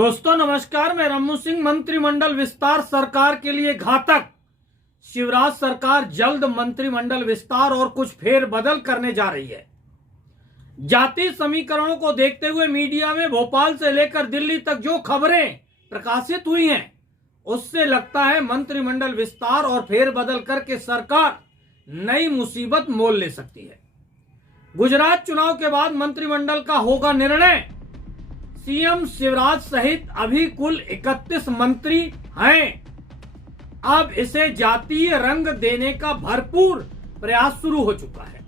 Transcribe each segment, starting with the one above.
दोस्तों नमस्कार, मैं रमू सिंह। मंत्रिमंडल विस्तार सरकार के लिए घातक। शिवराज सरकार जल्द मंत्रिमंडल विस्तार और कुछ फेरबदल करने जा रही है। जाति समीकरणों को देखते हुए मीडिया में भोपाल से लेकर दिल्ली तक जो खबरें प्रकाशित हुई हैं, उससे लगता है मंत्रिमंडल विस्तार और फेरबदल करके सरकार नई मुसीबत मोल ले सकती है। गुजरात चुनाव के बाद मंत्रिमंडल का होगा निर्णय। सीएम शिवराज सहित अभी कुल 31 मंत्री हैं। अब इसे जातीय रंग देने का भरपूर प्रयास शुरू हो चुका है,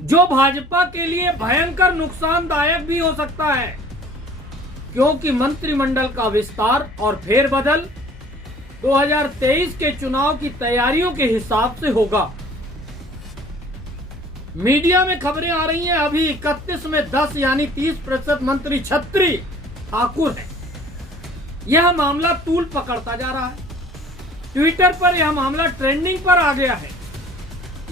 जो भाजपा के लिए भयंकर नुकसानदायक भी हो सकता है, क्योंकि मंत्रिमंडल का विस्तार और फेरबदल 2023 के चुनाव की तैयारियों के हिसाब से होगा। मीडिया में खबरें आ रही हैं अभी 31 में 10 यानी 30% मंत्री छत्री ठाकुर हैं। यह मामला तूल पकड़ता जा रहा है। ट्विटर पर यह मामला ट्रेंडिंग पर आ गया है,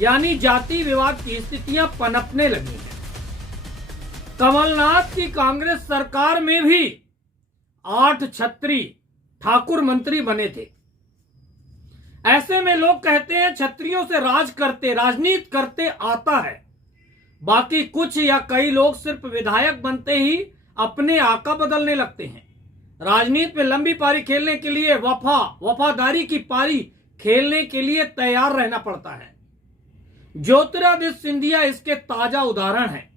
यानी जाति विवाद की स्थितियां पनपने लगी हैं। कमलनाथ की कांग्रेस सरकार में भी 8 छत्री ठाकुर मंत्री बने थे। ऐसे में लोग कहते हैं छत्रियों से राजनीति करते आता है। बाकी कुछ या कई लोग सिर्फ विधायक बनते ही अपने आका बदलने लगते हैं। राजनीति में लंबी पारी खेलने के लिए वफादारी की पारी खेलने के लिए तैयार रहना पड़ता है। ज्योतिरादित्य सिंधिया इसके ताजा उदाहरण हैं।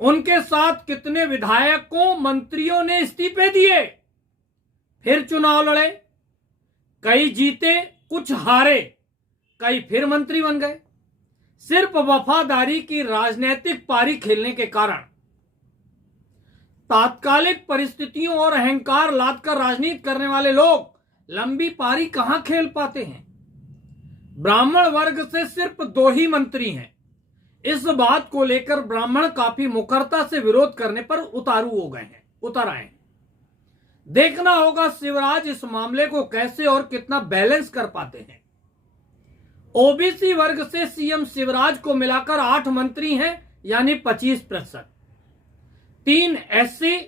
उनके साथ कितने विधायकों मंत्रियों ने इस्तीफे दिए, फिर चुनाव लड़े, कई जीते, कुछ हारे, कई फिर मंत्री बन गए, सिर्फ वफादारी की राजनीतिक पारी खेलने के कारण। तात्कालिक परिस्थितियों और अहंकार लादकर राजनीति करने वाले लोग लंबी पारी कहां खेल पाते हैं। ब्राह्मण वर्ग से सिर्फ 2 ही मंत्री हैं। इस बात को लेकर ब्राह्मण काफी मुखरता से विरोध करने पर उतर आए हैं। देखना होगा शिवराज इस मामले को कैसे और कितना बैलेंस कर पाते हैं। ओबीसी वर्ग से सीएम शिवराज को मिलाकर 8 मंत्री हैं, यानी 25%। 3 एससी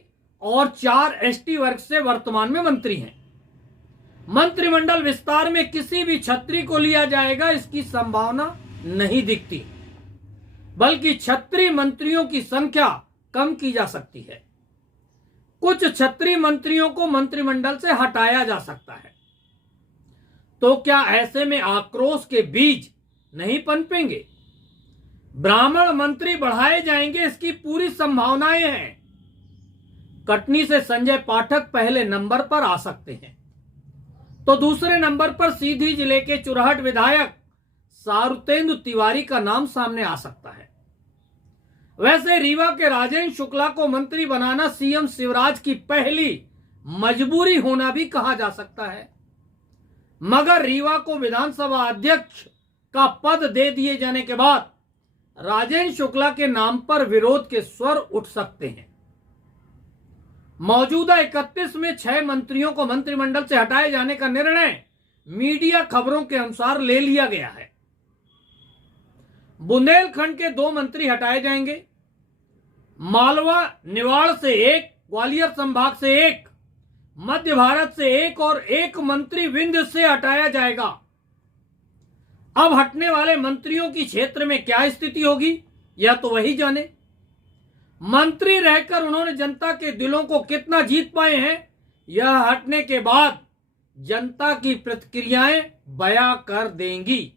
और 4 एसटी वर्ग से वर्तमान में मंत्री हैं। मंत्रिमंडल विस्तार में किसी भी छत्री को लिया जाएगा, इसकी संभावना नहीं दिखती, बल्कि छत्री मंत्रियों की संख्या कम की जा सकती है। कुछ छत्री मंत्रियों को मंत्रिमंडल से हटाया जा सकता है। तो क्या ऐसे में आक्रोश के बीज नहीं पनपेंगे? ब्राह्मण मंत्री बढ़ाए जाएंगे, इसकी पूरी संभावनाएं हैं। कटनी से संजय पाठक पहले नंबर पर आ सकते हैं, तो दूसरे नंबर पर सीधी जिले के चुरहट विधायक सारुतेंदु तिवारी का नाम सामने आ सकता है। वैसे रीवा के राजेंद्र शुक्ला को मंत्री बनाना सीएम शिवराज की पहली मजबूरी होना भी कहा जा सकता है, मगर रीवा को विधानसभा अध्यक्ष का पद दे दिए जाने के बाद राजेंद्र शुक्ला के नाम पर विरोध के स्वर उठ सकते हैं। मौजूदा 31 में 6 मंत्रियों को मंत्रिमंडल से हटाए जाने का निर्णय मीडिया खबरों के अनुसार ले लिया गया है। बुंदेलखंड के 2 मंत्री हटाए जाएंगे। मालवा निवाड़ से 1, ग्वालियर संभाग से 1, मध्य भारत से 1 और 1 मंत्री विंध्य से हटाया जाएगा। अब हटने वाले मंत्रियों की क्षेत्र में क्या स्थिति होगी, यह तो वही जाने। मंत्री रहकर उन्होंने जनता के दिलों को कितना जीत पाए हैं, यह हटने के बाद जनता की प्रतिक्रियाएं बयां कर देंगी।